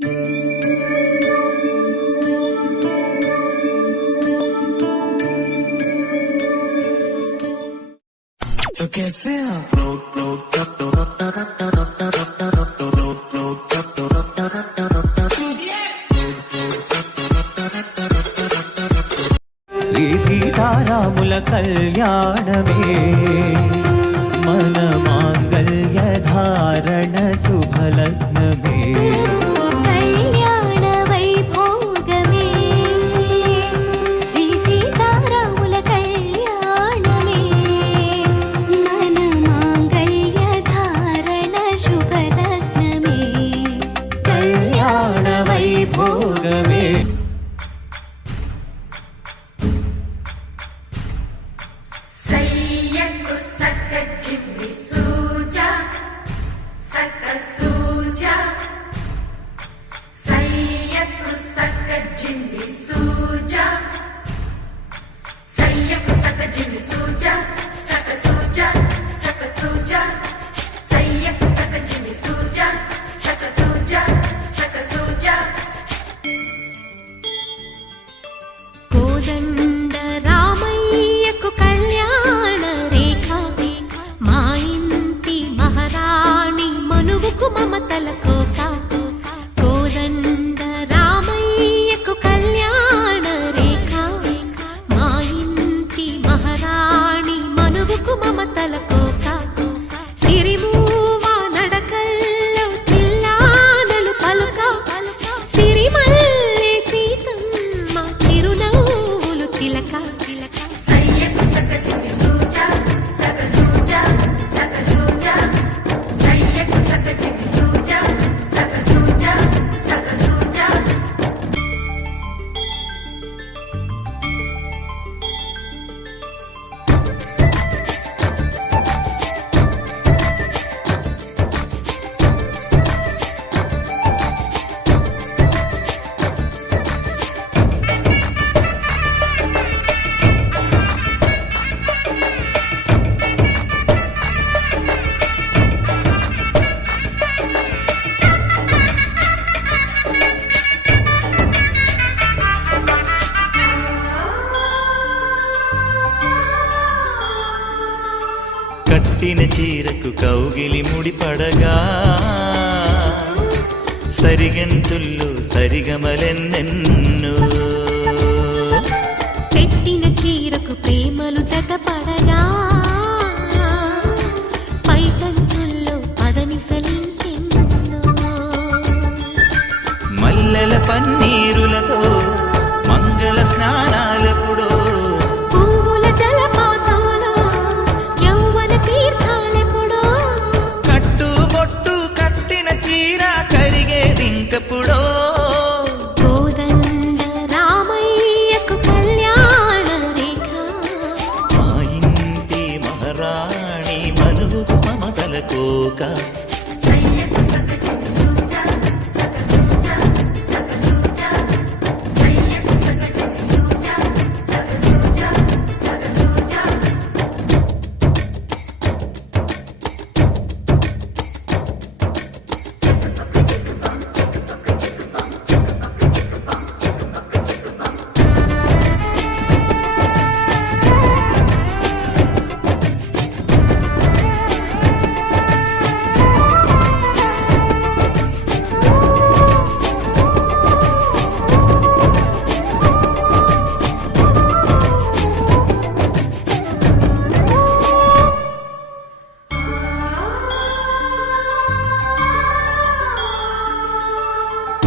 तो कैसे आप శ్రీ సీతారాముల కళ్యాణమే మన మాంగళ్య ధారణ శుభలగ్నమే కళ్యాణ వైభోగమే శ్రీ సీతారాముల కళ్యాణమే మన మాంగళ్య ధారణ శుభలగ్నమే కళ్యాణ వైభోగమే సయ్యకు సక్క చిమ్మి సూజా సక్క సూజా సయ్యకు సక్క చిమ్మి సూజా సయ్యకు సక్క చిమ్మి సూజా సక్క సూజా సక్క సూజా సయ్యకు సక్క చిమ్మి సూజా సక్క సూజా సక్క సూజా కోదండ రామయ్యకు కళ్యాణ రేఖ మా ఇంటి మహారాణి మనువుకు మమతల కోక కోదండ రామయ్యకు కళ్యాణ రేఖ మా ఇంటి మహారాణి మనువుకు మమతల కోక సిరిమూవ నడకల్లో తిల్లానలు పలుక సిరిమల్లె సీతమ్మ చిరునవ్వులు చిలక సయ్యకు సక్క చిమ్మి సూజా సక్క సూజా సక్క సూజా సయ్యకు సక్క చిమ్మి సూజా సక్క సూజా సక్క సూజా కట్టిన చీరకు కౌగిలి ముడిపడగా సరిగంతుల్లో సరిగమలెన్నెన్నో పెట్టిన చీరకు ప్రేమలు జతపడగా పైకంచుల్లో పదనిసలింకెన్నో మల్లెల పన్నీరులతో మంగళ స్నానాలెప్పుడో పువ్వుల జలపాతంలో యౌవన తీర్థాలెప్పుడో కట్టుబొట్టు కట్టిన చీర కరిగేదింకప్పుడో కోదండ రామయ్యకు కళ్యాణ రేఖ మా ఇంటి మహారాణి మనువుకు మమతల కోక సయ్యకు సక్క చిమ్మి సూజా సక్క సూజా సక్క సూజా సయ్యకు సక్క చిమ్మి సూజా సక్క సూజా సక్క సూజా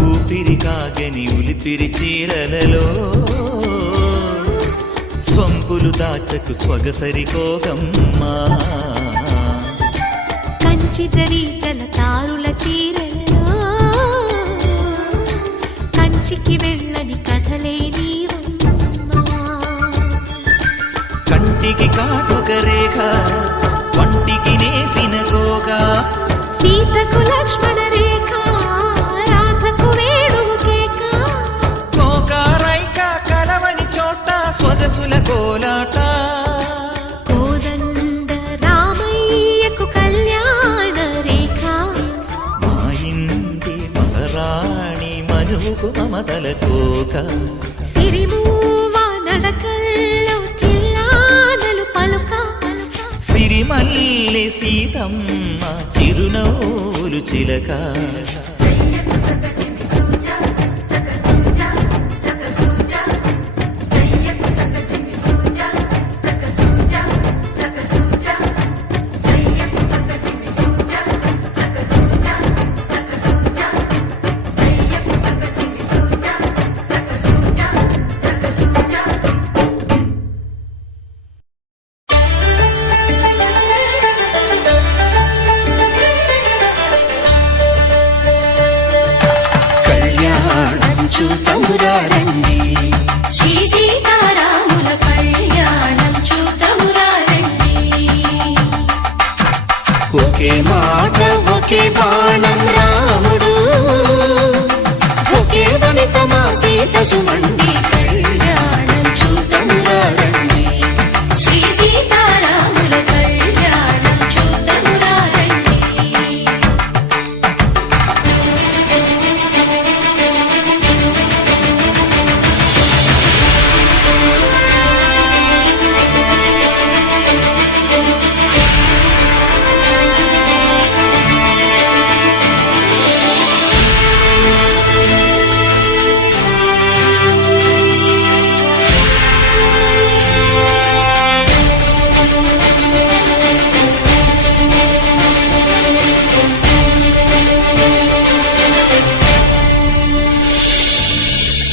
ఊపిరి కాగని ఉలిపిరి చీరలలో స్వంపులు దాచకు స్వగసరి కోగమ్మా కంచి జరి జలతారుల చీరలలో కంచికి వెళ్ళని కథలే నీవమ్మా కంటికి కాటుక రేఖ వంటికి నేసిన గోగా సీతకు లక్ష్మణ రేఖ రాధకు వేణువు కేక కోకారైక కలవని చోట స్వగసుల కోలాట కోదండ రామయ్యకు కళ్యాణ రేఖ మా ఇంటి మహారాణి చూపు మమతల కోక సిరిమూవ నడకల్లో తిల్లానలు పలుక సిరిమల్లె సీతమ్మ చిరునవ్వులు చిలక సయ్యకు సగ చికి సూజా సగ సూజా సగ సూజా సయ్యకు సగ చికి సూజా సగ సూజా సగ సూజా సయ్యకు సగ చికి సూజా సగ సూజా సగ సూజా సయ్యకు సగ చికి సూజా సగ సూజా సగ సూజా కళ్యాణం చూతమురారండి శ్రీ సీతారాముల కళ్యాణం చూద్దామురా రండి ఒకే మాట ఒకే బాణం రాముడు ఒకే వనిత మా సీత సుమండి కళ్యాణం చూతమురారండి శ్రీ సీతారాముల కళ్యాణం చూద్దామురా రండి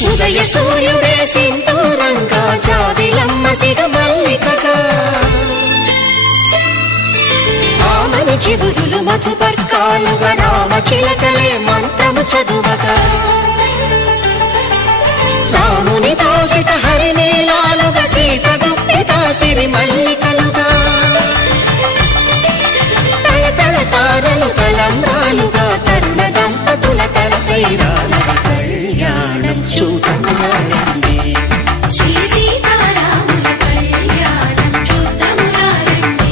ఉదయ సూర్యుడే సింధూరంగా జాబిలమ్మ సిగ మల్లికగా ఆమని చిగురులు మధుపర్కాలుగా రామ చిలకలే మంత్రము చదువగా రాముని దోసిట హరినీలాలుగా సీత గుప్పిట సిరి మల్లికలుగా తల తారలు తలంబ్రాలుగా తరుణ దంపతుల తలపై రాలగా కళ్యాణం చూతమురారండి శ్రీ సీతారాముల కళ్యాణం చూద్దామురా రండి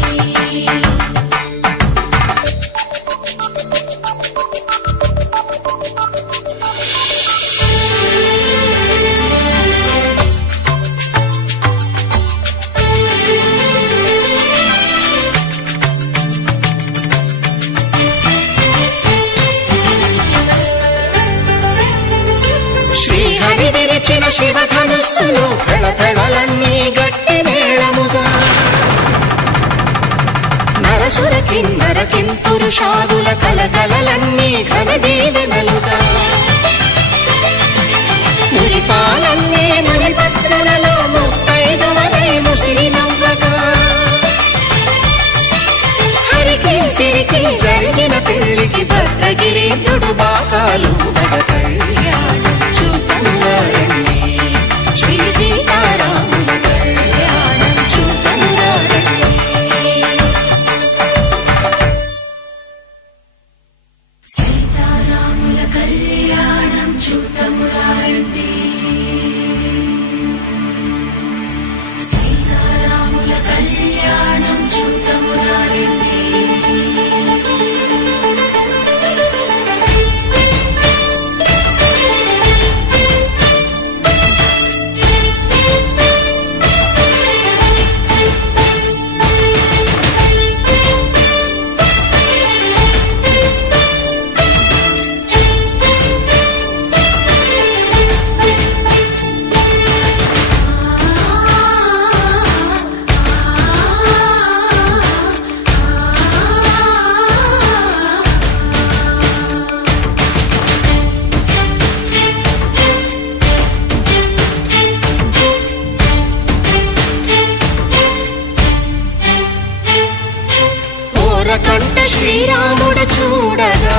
శ్రీహరి విరిచిన శివధనుస్సులు పెళపెళలన్నీ గట్టి మేళముగా నరసుర కిన్నర కింపురుషాదుల కలకలలన్నీ ఘన దీవెనలుగా మురిపాలన్నీ మణిపత్రులలో ముత్తైదువలై ముసిరి నవ్వగా హరికి సిరికి జరిగిన పెళ్లికి భద్రగిరీంద్రుడు బాకాలు మగ కళ్యాణం చూతమురారండి శ్రీ సీతారాముల కళ్యాణం చూతమురారండి సీతారాముల కళ్యాణం చూద్దామురా రండి సీతారాముల కళ్యాణం చూద్దామురా రండి కంట శ్రీరాముడు చూడగా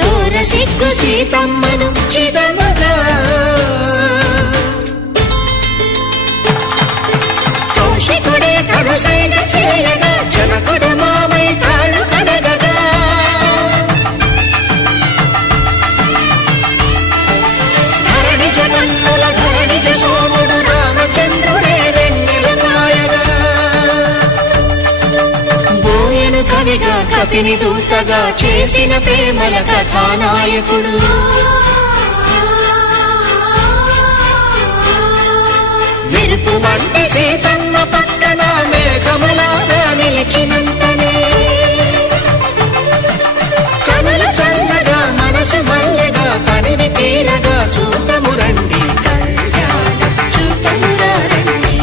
దూర సిగ్గు సీతమ్మను చిదమగా కౌశికుడే కరుసైన చేయగా జనకుడు మామై కాళ్ళు కడగగా ధరణి జగన్నుల ధరణిజ సోముడు రామచంద్రుడే వెన్నెల కాయగా బోయను కవిగా కపిని దూతగా చేసిన ప్రేమల కథానాయకుడు. మెరుపు వంటి సీతమ్మ పక్కన మేఘములాగా నిలిచినంతనే కనులు చల్లగా మనసు మల్లెగా తనివి తీరగా చూతము రండి, కళ్యాణం చూతమురా రండి.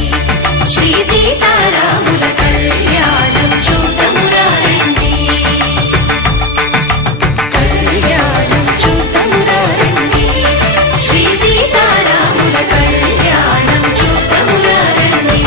శ్రీ సీతారాముల కళ్యాణం చూతమురా రండి. కళ్యాణం చూతమురా రండి. శ్రీ సీతారాముల కళ్యాణం చూతమురా రండి.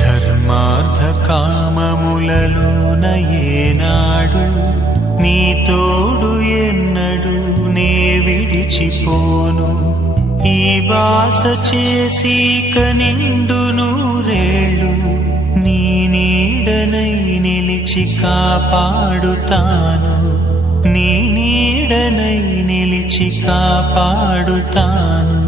ధర్మార్థ కామములలోన ఏనాడు నీ తోడు ఎన్నడు నే విడిచిపోను. ఈ వాస చేసి కనిండు నూరేళ్ళు నీ నీడనై నిలిచి కాపాడుతాను. నీ నీడనై నిలిచి కాపాడుతాను.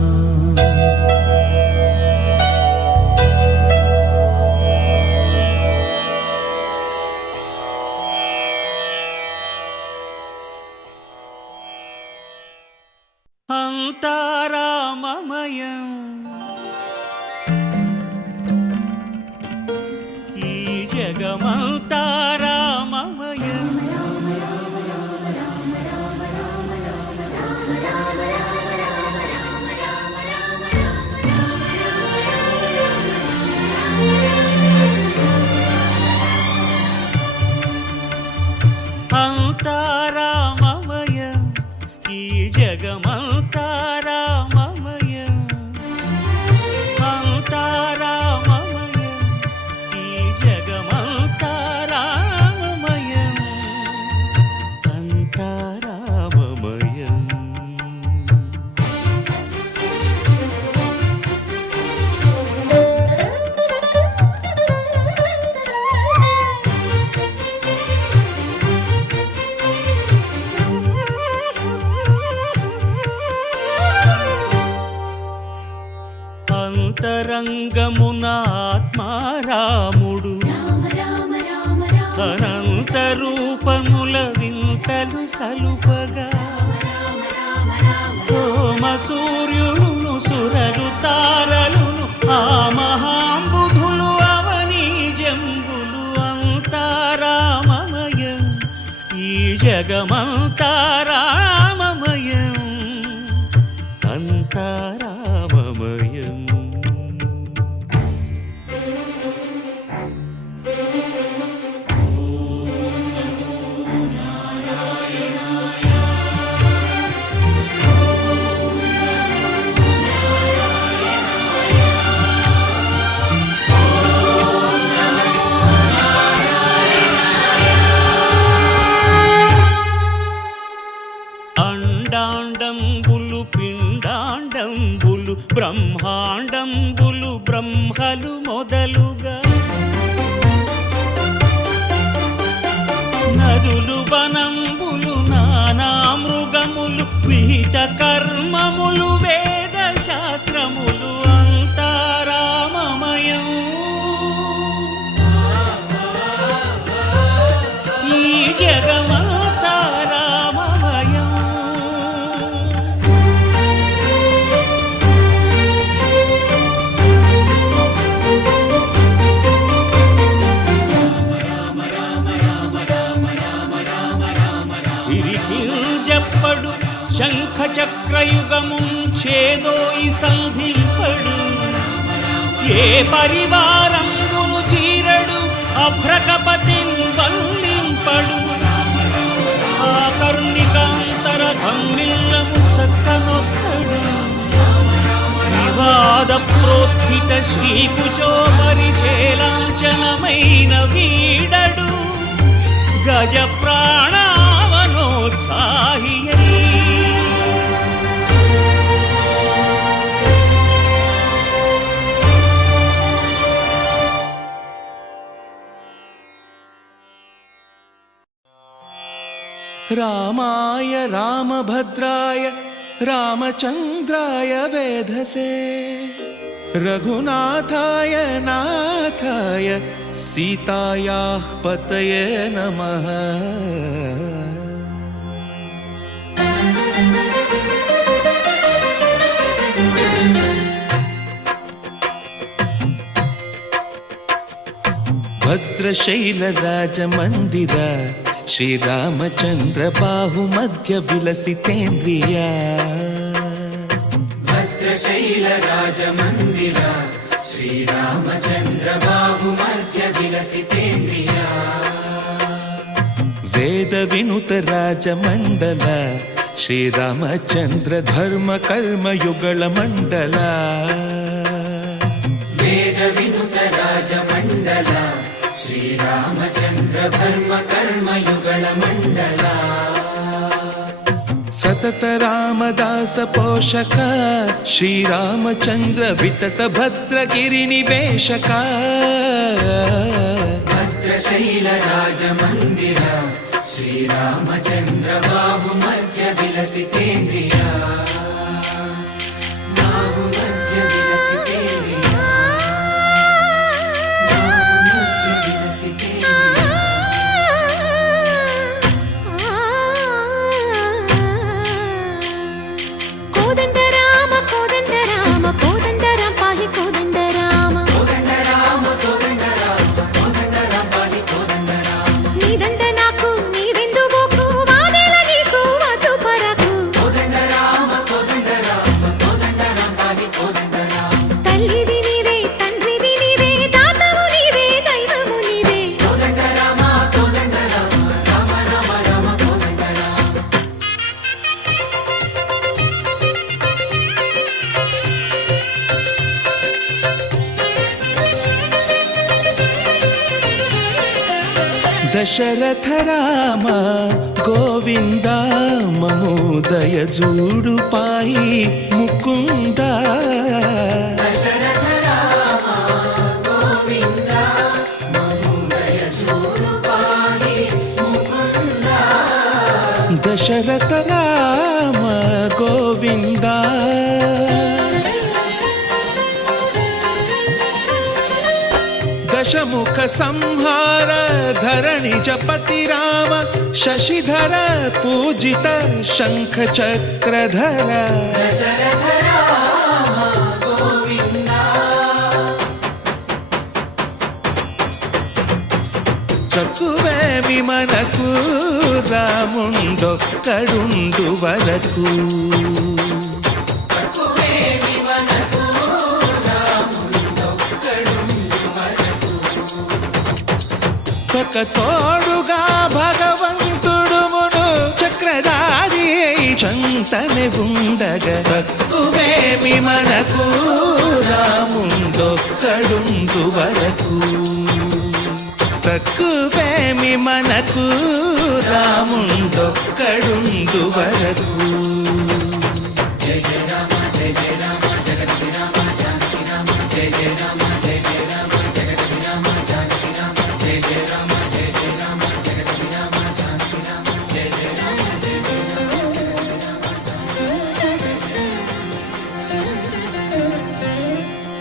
అంతారామమయం ఈ జగమంతారామమయం. అంతారామమయం ఈ జగమంతారామమయం. అంతారామమయం ఈ జగమంతారామమయం. అంతారామమయం. అంతరంగమున ఆత్మారాముడు అనంత రూపముల వింతలు సలుపగా సోమ సూర్యులను సురలు తారలును ఆ మహాంబుధులు అవనీ జంబులు. అంతారామమయం ఈ జగమంతారామమయం. అంతారామమయం. అండాండంబులు పిండాండంబులు బ్రహ్మాండంబులు బ్రహ్మలు మొదలుగా నదులు వనంబులు నానా మృగములు విహిత కర్మములు వేద శాస్త్రములు. అంతారామమయం ఈ జగమంతారామమయం. సిరికింజప్పడు శంఖ చక్రయుగముంచేదోయి సంధింపడు. ఏ పరివారంబును చీరడు అభ్రకపతిన్ వల్లింపడు. ఆ కర్ణికాంతర ధమ్మిల్లము చక్కనొక్కడు. వివాద ప్రోత్థిత శ్రీకుచో పరిచేలాంచనమైన వీడడు. గజ ప్రాణావనో రామాయ రామభద్రాయ రామచంద్రాయ వేధసే రఘునాథాయ నాథాయ సీతాయాః పతయే నమః. భద్రశైలరాజమందిర శ్రీరామచంద్ర బాహుమధ్య విలసితేంద్రియా. భద్రశైలరాజమందిర శ్రీరామచంద్ర బాహుమధ్య విలసితేంద్రియా. వేద వినుత రాజమండల శ్రీరామచంద్ర ధర్మ కర్మయుగళ మండల. వేద వినుత రాజమండల శ్రీరామచంద్ర ధర్మ కర్మయుగళ మండల. సతత రామదాస పోషక శ్రీరామచంద్ర వితత భద్రగిరి నివేశక. భద్రశైల రాజమందిర శ్రీరామచంద్ర బాహుమధ్య విలసితేంద్రియా. బాహుమధ్య విలసితేంద్రియా. బాహుమధ్య విలసితేంద్రియా. కోదండ రామ కోదండ రామ కోదండ రామ పాహి కోదండ రామ. కోదండ రామ కోదండ రామ కోదండ రామ పాహి కోదండ రామ. నీదండ నాకు నీవెందు బోకు వాదేల నీకు వద్దు పరకు. కోదండ రామ కోదండ రామ కోదండ రామ పాహి కోదండ రామ. తల్లివి నీవే తండ్రివి నీవే దాతవు నీవే దైవము నీవే. కోదండ రామ కోదండ రామ రామ రామ రామ కోదండ రామ. దశరథ రామ గోవింద మమోదయ జూడు పాయి ముకుంద. దశరథ రామ గోవింద మముదయ చూడు పాహి ముకుంద. దశరథ రామ గోవింద. దశముఖ సంహార ధరణి జపతి రామ శశిధర పూజిత శంఖ చక్రధర. దశరథ రామ గోవింద. తక్కువేమి మనకు రాముండొక్కడుండు వరకు. తక్కువేమి మనకు రాముండొక్కడుండు వరకు. ఒక తోడుగా భగవంతుడు మును చక్రధారి చంతని ఉండగ. తక్కువేమి మనకు రాముండొక్కడుండు వరకు. తక్కువేమి మనకు రాముండొక్కడుండు వరకు. జయ జయ రామ జయ జయ రామ జగతి రామ జానకి రామ జయ జయ రామ జయ జయ రామ జగతి రామ జానకి రామ జయ జయ రామ జయ జయ రామ జగతి రామ జానకి రామ జయ జయ రామ జయ జయ రామ.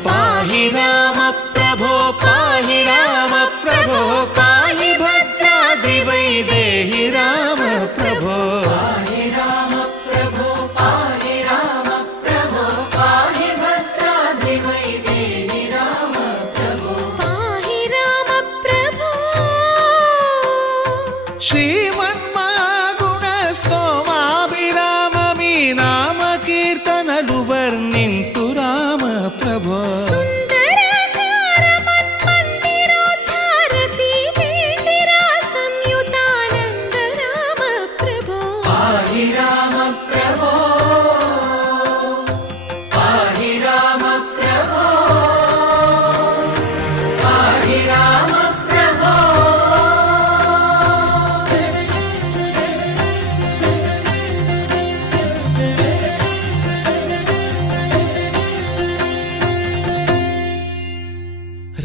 పాహి రామ ప్రభో పాహి రామ ప్రభో పాహి భద్రాద్రి వైదేహి రామ ప్రభో. పాహి రామ ప్రభో పాహి రామ ప్రభో పాహి భద్రాద్రి వైదేహి రామ ప్రభో. పాహి రామ ప్రభో. శ్రీమన్మాగుణ స్తోమాభిరామ మీ నామ కీర్తనలు వర్ణింతు రామ ప్రభో. సుందరాకార మన్మందిరోద్ధార సీతేందిర సంయుతానంద రామ ప్రభో. పాహి రామ ప్రభో పాహి రామ ప్రభో పాహి రామ ప్రభో.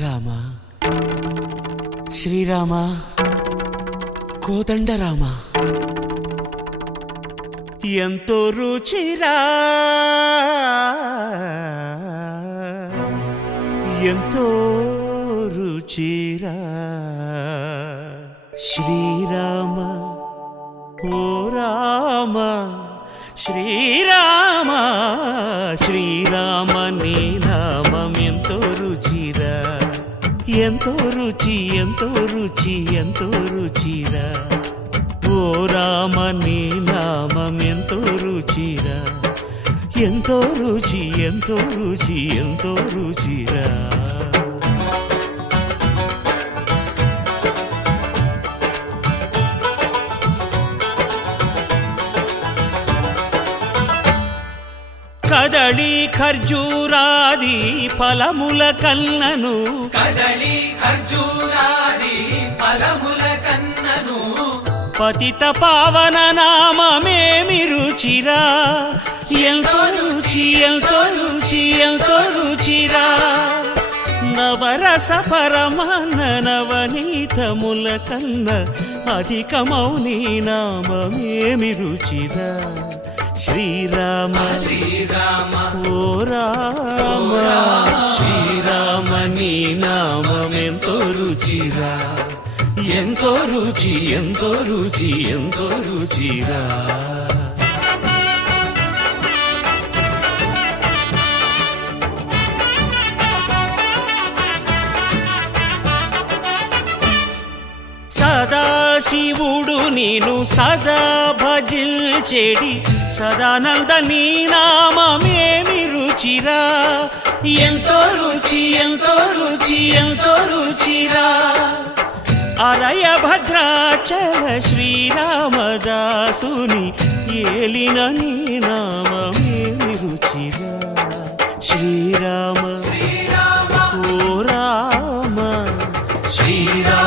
రామ శ్రీరామ కోదండ రామ ఎంతో రుచిరా ఎంతో రుచిరా శ్రీరామ ఓ రామ శ్రీరామ శ్రీరామ నీ నామం ఎంతో రుచిరా ఎంతో రుచి ఎంతో రుచి ఎంతో రుచిరా ఓ రామ నీ నామం ఎంతో రుచిరా ఎంతో రుచి ఎంతో రుచి ఎంతో రుచిరా కదళి ఖర్జూరాది ఫలముల కన్నను కదళి ఖర్జూరాది ఫలముల కన్నను పతిత పావన నామమేమి రుచిరా ఎంతో రుచి ఎంతో రుచి ఎంతో రుచిరా నవరస పరమాన్న నవనీతముల కన్న అధికమౌని నామమేమి రుచిరా శ్రీరామ శ్రీరామ ఓ రామ శ్రీరామ నీ నామం ఎంతో రుచిరా ఎంతో రుచి ఎంతో రుచి ఎంతో రుచిరా సదాశివుడు నేను సదా భజిల్చెడి సదానంద నీ నామమేమి రుచిరా ఎంతో రుచి ఎంతో రుచి ఎంతో రుచిరా అరయ భద్రాచల శ్రీరామదాసుని ఏలిన నీ నామమేమి రుచిరా శ్రీరామ శ్రీరామ ఓ రామ శ్రీరామ